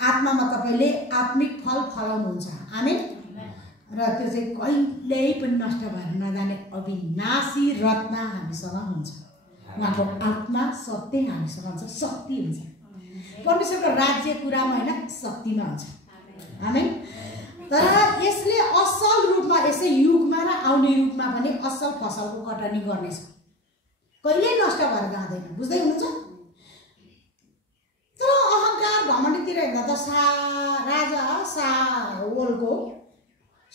आत्मामा तपाईले आत्मिक फल फलाउनुहुन्छ। आमेन। र त्यो चाहिँ कहिल्यै पनि नष्ट भएर नजाने अविनाशी रत्न हामीसँग हुन्छ। उहाँको आत्मा सत्य हामीसँग हुन्छ, शक्ति हुन्छ। परमेश्वरको राज्य कुरामा हैन, शक्तिमा हुन्छ। आमेन। तर यसले असल रूपमा यसै युगमा र आउने युगमा पनि असल फसलको कटनी गर्नेछ, कहिल्यै नष्ट भएर जाँदैन। बुझ्दै हुनुहुन्छ? तर अहंकार घमण्डतिर हेर्दा त राजा साओलको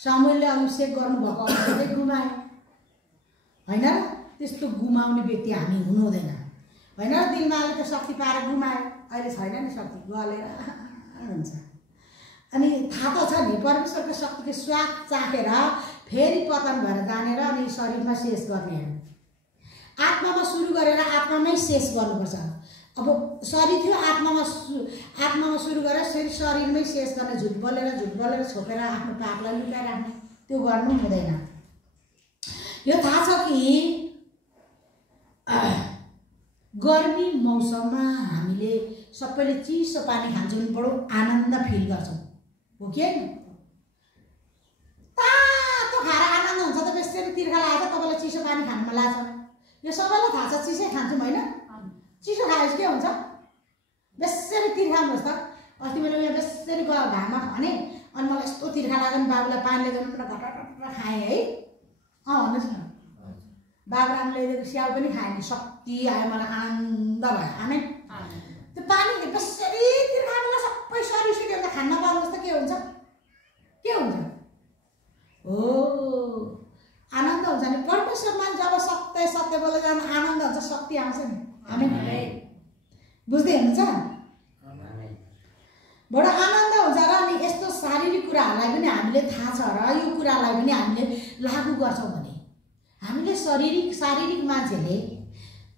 सामुएलले अभिषेक गर्नुभएको अवसरले गुमाए हैन र? त्यस्तो गुमाउने व्यक्ति हामी हुनु हुँदैन हैन र? दिलमा अलिक शक्ति पाएर गुमाए, अहिले छैन नि शक्ति, गलेर हुन्छ। अनि थाहा त छ नि परमेश्वरको शक्तिको स्वाद चाखेर फेरि पतन भएर जाने र अनि शरीरमा शेष गर्नेहरू। आत्मामा सुरु गरेर आत्मामै शेष गर्नुपर्छ। अब शरीर थियो आत्मामा सुरु गरेर फेरि शरीरमै शेष गर्ने, झुट बोलेर छोपेर आफ्नो पापलाई लुकाएर राख्ने, त्यो गर्नु हुँदैन। यो थाहा छ कि गर्मी मौसममा हामीले सबैले चिसो पानी खान्छौँ, बडो आनन्द फिल गर्छौँ, हो कि हैन? तातो खाएर आनन्द हुन्छ त। बेसरी तिर्खा लागेको छ, तपाईँलाई चिसो पानी खानु मन लाग्छ, यो सबैलाई थाहा छ। चिसै खान्छौँ हैन? चिसो खाएपछि के हुन्छ? बेसरी तिर्खा हुनुहोस् त। अस्ति मैले यहाँ बेसरी घाममा खने, अनि मलाई यस्तो तिर्खा लाग्यो नि बाबुलाई पानी ल्याइदिनु भनेर घटघट खाएँ है। भन्नुहोस् न, बाबुरामले ल्याइदिएको स्याउ पनि खाएँ नि, शक्ति आयो, मलाई आनन्द भयो। आमेन। त्यो पानी बेसरी तिर्खा बेला सबै शरीर सिकेर त खान पाउनुहोस् त के हुन्छ? के हुन्छ? हो, आनन्द हुन्छ नि। परमेश्वरमा जब सत्य बोलेर जान आनन्द हुन्छ, शक्ति आउँछ नि। आमेन। बुझ्दै हुनुहुन्छ? बडो आनन्द हुन्छ। र अनि यस्तो शारीरिक कुराहरूलाई पनि हामीले थाहा छ र यो कुरालाई पनि हामीले लागू गर्छौँ भने हामीले शारीरिक मान्छेले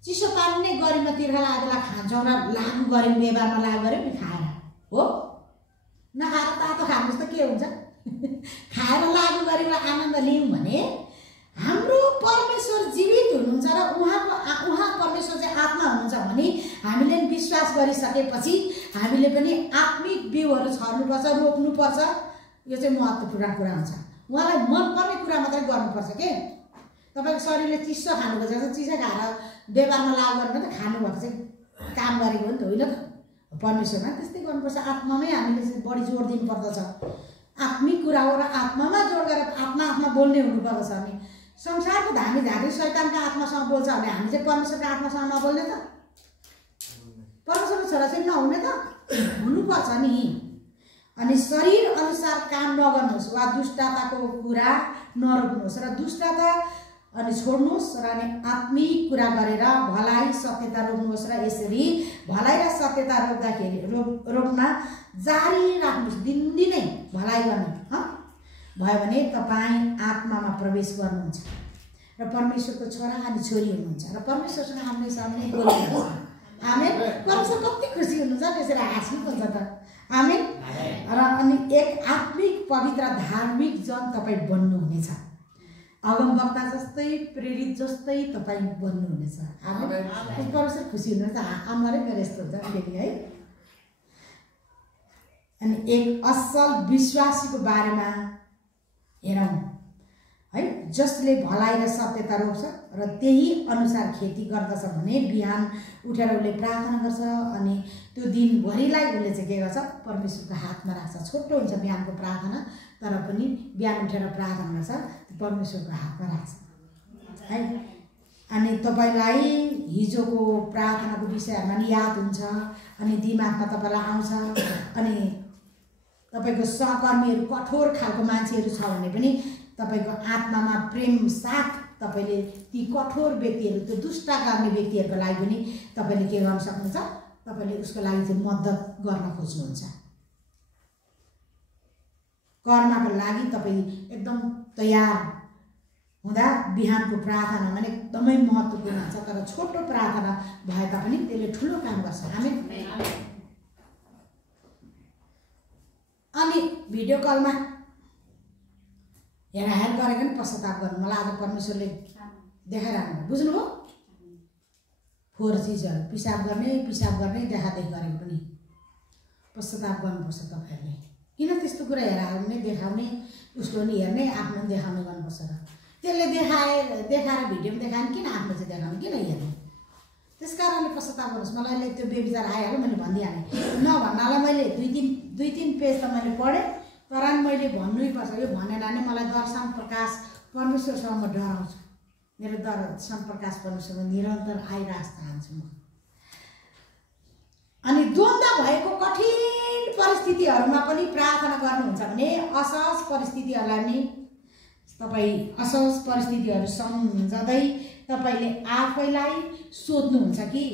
चिसो पानी नै गरिमा तिर्खा लागेर खान्छौँ र लागू गऱ्यौँ, व्यवहारमा लागू गऱ्यौँ नि खाएर, हो? नखाएर तातो खानुहोस् त के हुन्छ? खाएर लागू गरेर आनन्द लियौँ भने हाम्रो परमेश्वर जीवित हुनुहुन्छ र उहाँ परमेश्वर चाहिँ आत्मा हुनुहुन्छ भने हामीले विश्वास गरिसकेपछि हामीले पनि आत्मिक बिउहरू छर्नुपर्छ, रोप्नुपर्छ। यो चाहिँ महत्त्वपूर्ण कुरा हुन्छ। उहाँलाई मनपर्ने कुरा मात्रै गर्नुपर्छ के? तपाईँको शरीरले चिसो खानुभएको छ, चिसो खाएर व्यवहारमा लागु गरेर त खानुभएको चाहिँ काम गरेको हो नि त, होइन त? परमेश्वरमा त्यस्तै गर्नुपर्छ। आत्मामै हामीले चाहिँ बढी जोड दिनुपर्दछ। आत्मिक कुरा हो र आत्मामा जोड गरेर आत्मा बोल्ने हुनुपर्दछ। अनि संसारको धामी झाँक्री शैतानका आत्मासँग बोल्छ भने हामी चाहिँ परमेश्वरको आत्मासँग नबोल्ने त? परमेश्वरको छोरा चाहिँ नहुने त? हुनुपर्छ नि। अनि शरीर अनुसार काम नगर्नुहोस् वा दुष्टताको कुरा नरोप्नुहोस् र दुष्टता अनि छोड्नुहोस् र अनि आत्मिक कुरा गरेर भलाइ सत्यता रोप्नुहोस् र यसरी भलाइ र सत्यता रोप्दाखेरि रोप्न जारी राख्नुहोस्। दिनदिनै भलाइ गर्ने भयो भने तपाईँ आत्मामा प्रवेश गर्नुहुन्छ र परमेश्वरको छोरा अनि छोरी हुनुहुन्छ र परमेश्वरसँग आम्ने सामने बोल्नुहुन्छ। आमेन। परमेश्वर कति खुसी हुनुहुन्छ, त्यसरी हाँस्नुहुन्छ त। आमेन। र अनि एक आत्मिक पवित्र धार्मिक जन तपाईँ बन्नुहुनेछ। अगमवक्ता जस्तै प्रेरित जस्तै तपाईँ बन्नुहुनेछ। आमेन। परमेश्वर खुसी हुनुहुन्छ। आमाले मेरो यस्तो हुन्छ फेरि है। अनि एक असल विश्वासीको बारेमा हेरौँ है, जसले भलाइ र सत्यता रोप्छ र त्यही अनुसार खेती गर्दछ भने बिहान उठेर उसले प्रार्थना गर्छ अनि त्यो दिनभरिलाई उसले चाहिँ के गर्छ? परमेश्वरको हातमा राख्छ। छोटो हुन्छ बिहानको प्रार्थना, तर पनि बिहान उठेर प्रार्थना गर्छ, परमेश्वरको हातमा राख्छ है। अनि तपाईँलाई हिजोको प्रार्थनाको विषयहरूमा नि याद हुन्छ अनि दिमागमा तपाईँलाई आउँछ। अनि तपाईँको सहकर्मीहरू कठोर खालको मान्छेहरू छ भने पनि तपाईँको आत्मामा प्रेम साथ तपाईँले ती कठोर व्यक्तिहरू, त्यो दुष्ट गर्ने व्यक्तिहरूको लागि पनि तपाईँले के गर्न सक्नुहुन्छ? तपाईँले उसको लागि चाहिँ मद्दत गर्न खोज्नुहुन्छ। कर्मको लागि तपाईँ एकदम तयार हुँदा बिहानको प्रार्थना भने एकदमै महत्त्वपूर्ण हुन्छ। तर छोटो प्रार्थना भए तापनि त्यसले ठुलो काम गर्छ। आमेन। अनि भिडियो कलमा हेर गरेको नि पश्चाताप गर्नु। मलाई आज परमेश्वरले देखाइरहनु, बुझ्नुभयो? 4 चिजहरू पिसाब गर्ने देखादेखि गरेको पनि पश्चाताप गर्नुपर्छ तपाईँहरूले। किन त्यस्तो कुरा हेराउने देखाउने उसको नि हेर्ने आफ्नो देखाउने गर्नुपर्छ र त्यसले देखाएर भिडियोमा देखाएन किन आफ्नो चाहिँ देखाउने किन हेर्ने? त्यस कारणले पश्चाताप गर्नुहोस्। मलाई अहिले त्यो बेविचार आइहाल्यो मैले भनिदिइहालेँ नभन्नालाई मैले दुई तिन पेज त मैले पढेँ तर मैले भन्नै पर्छ। यो भनेन भने मलाई दर्शन प्रकाश परमेश्वरसँग म डराउँछु। मेरो दर्शन प्रकाश परमेश्वरमा निरन्तर आइराख चाहन्छु म। अनि द्वन्द्व भएको कठिन परिस्थितिहरूमा पनि प्रार्थना गर्नुहुन्छ भने असहज परिस्थितिहरूलाई पनि तपाईँ असहज परिस्थितिहरू सम्झँदै तपाईँले आफैलाई सोध्नुहुन्छ कि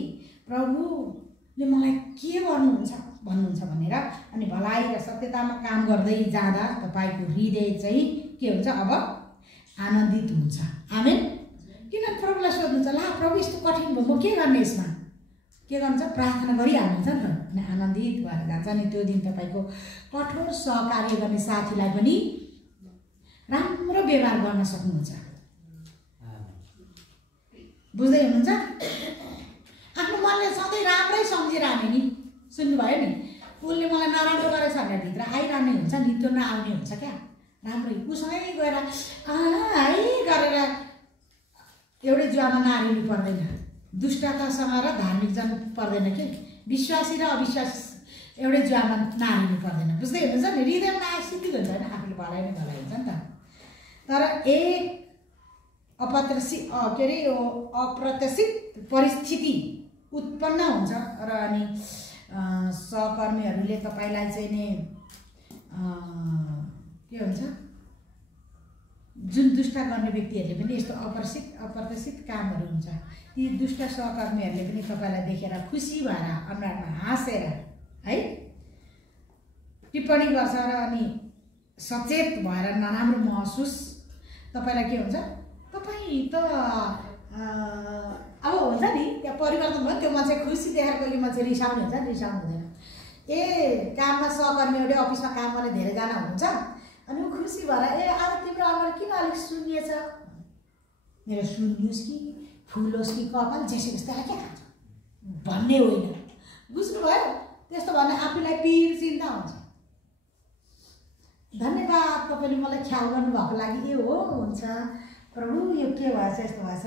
प्रभुले मलाई के गर्नुहुन्छ भन्नुहुन्छ भनेर। अनि भलाइ र सत्यतामा काम गर्दै जाँदा तपाईँको हृदय चाहिँ के हुन्छ? अब आनन्दित हुन्छ। आमेन। किन प्रभुलाई सोध्नुहुन्छ? ला प्रभु यस्तो कठिन भयो म के गर्ने यसमा? के गर्नुहुन्छ? प्रार्थना गरिहाल्नुहुन्छ नि त अनि आनन्दित भएर जान्छ। अनि त्यो दिन तपाईँको कठोर सहकार्य गर्ने साथीलाई पनि राम्रो व्यवहार गर्न सक्नुहुन्छ। बुझ्दै हुनुहुन्छ? आफ्नो मनले सधैँ राम्रै सम्झिरहने नि सुन्नुभयो नि उसले मलाई नराम्रो गरेछ भनेर भित्र आइरहने हुन्छ नि त्यो नआउने हुन्छ क्या। राम्रै उसँगै गएर है गरेर एउटै जुवामा नारिनु पर्दैन। दुष्टतासँग र धार्मिक जन पर्दैन कि विश्वासी र अविश्वासी एउटै जुवामा नारिनु पर्दैन। बुझ्दै हुनुहुन्छ नि? हृदयमा आशित हुन्छ होइन आफूले भलाइ नै भलाइ हुन्छ नि त। तर एक अप्रत्याशित परिस्थिति उत्पन्न हुन्छ र अनि सहकर्मीहरूले तपाईँलाई चाहिँ नि के हुन्छ जुन दुष्ट गर्ने व्यक्तिहरूले पनि यस्तो अप्रत्याशित कामहरू हुन्छ। ती दुष्ट सहकर्मीहरूले पनि तपाईँलाई देखेर खुसी भएर अनुहारमा हाँसेर है टिप्पणी गर्छ र अनि सचेत भएर नराम्रो महसुस तपाईँलाई के हुन्छ? तपाईँ त अब हुन्छ नि त्यहाँ परिवर्तन भयो त्यो मान्छे खुसी देखाएर कोही मान्छे रिसाउने हुन्छ रिसाउनु हुँदैन। काममा सहकर्मीहरूले अफिसमा काम गर्ने धेरैजना हुनुहुन्छ अनि ऊ खुसी भएर अब तिम्रो अनुहार किन अलिक सुनिएछ? मेरो सुनियोस् कि फुलोस् कि कपाल जेसुकै त्यसलाई के खान्छ भन्ने होइन। बुझ्नुभयो? त्यस्तो भने आफूलाई पीर चिन्ता हुन्छ। धन्यवाद तपाईँले मलाई ख्याल गर्नुभएको लागि। ए हो हुन्छ प्रभु यो के भएछ यस्तो भएछ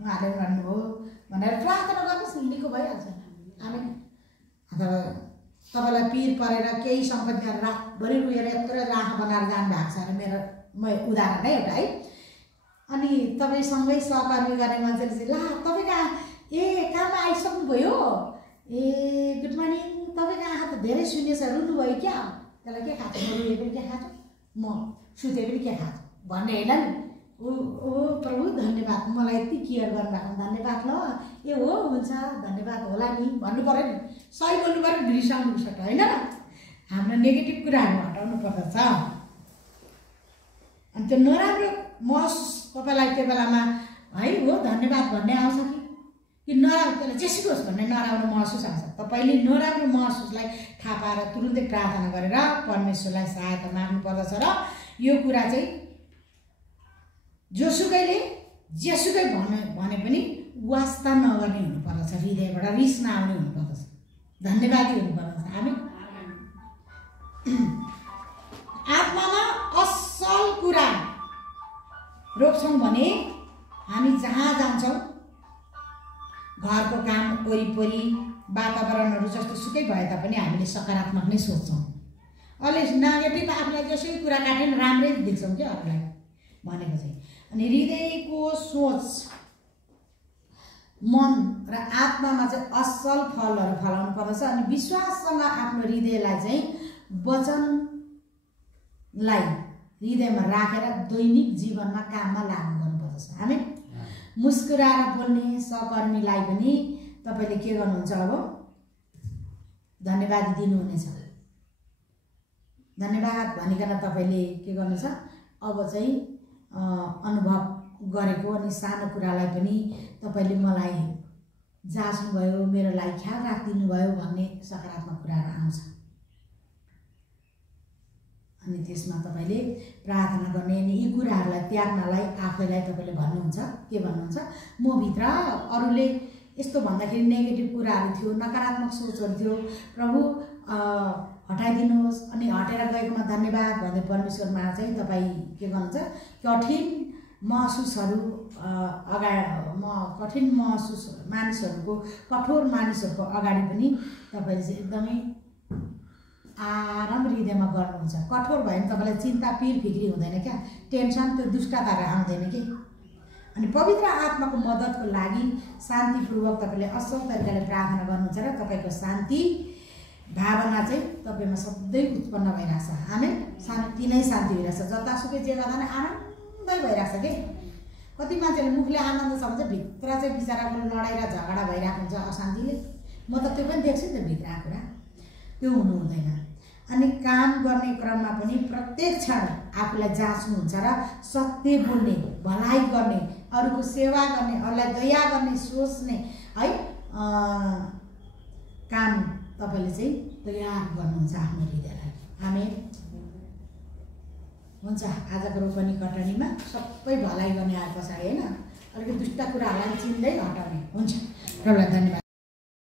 उहाँले गर्नुभयो भनेर प्रार्थना गर्नुहोस् नि निको भइहाल्छ। आमेन। अथवा तपाईँलाई पीर परेर केही सम्पत्तिहरू रातभरि रोएर यत्रो राख बनाएर जानुभएको छ अरे मेरो म उदाहरण है एउटा है। अनि तपाईँसँगै सहकर्मी गर्ने मान्छेले चाहिँ ला तपाईँ कहाँ कहाँमा आइसक्नुभयो? गुड मर्निङ तपाईँको आँखा त धेरै सुनेछ रुनुभयो क्या? त्यसलाई के खान्छ? म रुए पनि के खान्छ म सुते पनि के खान्छ भन्ने होइन नि। ओ प्रभु धन्यवाद मलाई यति केयर गर्नुभएको धन्यवाद ल। ए हो हुन्छ धन्यवाद होला नि भन्नु पऱ्यो नि। सही बोल्नु पऱ्यो नि रिसाउनु पर्छ होइन र? हाम्रो नेगेटिभ कुराहरू हटाउनु पर्दछ। अनि त्यो नराम्रो महसुस तपाईँलाई त्यो बेलामा है हो धन्यवाद भन्ने आउँछ कि नराम्रो त्यसलाई जेसुकै होस् भन्ने नराम्रो महसुस आउँछ। तपाईँले नराम्रो महसुसलाई थाहा पाएर तुरुन्तै प्रार्थना गरेर परमेश्वरलाई सहायता माग्नु पर्दछ र यो कुरा चाहिँ जोसुकैले जेसुकै भने पनि वास्ता नगर्ने हुनुपर्दछ। हृदयबाट रिस नआउने हुनुपर्दछ। धन्यवादी हुनुपर्दछ। हामी आत्मामा असल कुरा रोप्छौँ भने हामी जहाँ जान्छौँ घरको काम वरिपरि वातावरणहरू जस्तो सुकै भए तापनि हामीले सकारात्मक नै सोच्छौँ। अहिले नेगेटिभ आफूलाई जसै कुरा काटेर राम्रै देख्छौँ क्या अरूलाई भनेको चाहिँ। अनि हृदयको सोच मन र आत्मामा चाहिँ असल फलहरू फलाउनु पर्दछ। अनि विश्वाससँग आफ्नो हृदयलाई चाहिँ वचनलाई हृदयमा राखेर दैनिक जीवनमा काममा लागू गर्नुपर्दछ। हामी मुस्कुराएर बोल्ने सहकर्मीलाई पनि तपाईँले के गर्नुहुन्छ? अब धन्यवाद दिनुहुनेछ। धन्यवाद भनिकन तपाईँले के गर्नु छ? अब चाहिँ अनुभव गरेको अनि सानो कुरालाई पनि तपाईँले मलाई जाँच्नुभयो मेरो लागि ख्याल राखिदिनु भयो भन्ने सकारात्मक कुराहरू आउँछ। अनि त्यसमा तपाईँले प्रार्थना गर्ने अनि यी कुराहरूलाई त्याग्नलाई आफैलाई तपाईँले भन्नुहुन्छ के भन्नुहुन्छ? म भित्र अरूले यस्तो भन्दाखेरि नेगेटिभ कुराहरू थियो नकारात्मक सोचहरू थियो प्रभु हटेर गएकोमा धन्यवाद भन्दै परमेश्वरमा चाहिँ तपाईँ के गर्नुहुन्छ, कठिन महसुसहरू कठिन महसुस मानिसहरूको कठोर मानिसहरूको अगाडि पनि तपाईँले चाहिँ एकदमै आराम हृदयमा गर्नुहुन्छ। कठोर भयो भने तपाईँलाई चिन्ता पिर फिक्री हुँदैन क्या, टेन्सन त्यो दुष्टताहरू आउँदैन कि। अनि पवित्र आत्माको मद्दतको लागि शान्तिपूर्वक तपाईँले असल तरिकाले प्रार्थना गर्नुहुन्छ र तपाईँको शान्ति भावना चाहिँ तपाईँमा सधैँ उत्पन्न भइरहेछ। हामी शान्ति नै शान्ति भइरहेछ, जतासुकै जे गर्दा नै आनन्दै भइरहेछ कि। कति मान्छेले मुखले आनन्द छ भने भित्र चाहिँ बिचराको लडाइँ र झगडा भइरहेको हुन्छ अशान्तिले। म त त्यो पनि देख्छु नि त भित्र कुरा, त्यो हुनु हुँदैन। अनि काम गर्ने क्रममा पनि प्रत्येक क्षण आफूलाई जाँच्नुहुन्छ र सत्य बोल्ने, भलाइ गर्ने, अरूको सेवा गर्ने, अरूलाई दया गर्ने, सोच्ने है काम तपाईँले चाहिँ तयार गर्नुहुन्छ आफ्नो हृदयलाई। हामी हुन्छ आजको रोपनी कटनीमा सबै भलाइ गर्ने आए पछाडि होइन, अलिकति दुष्ट कुराहरूलाई चिन्दै हटाउने हुन्छ। प्रभुलाई धन्यवाद।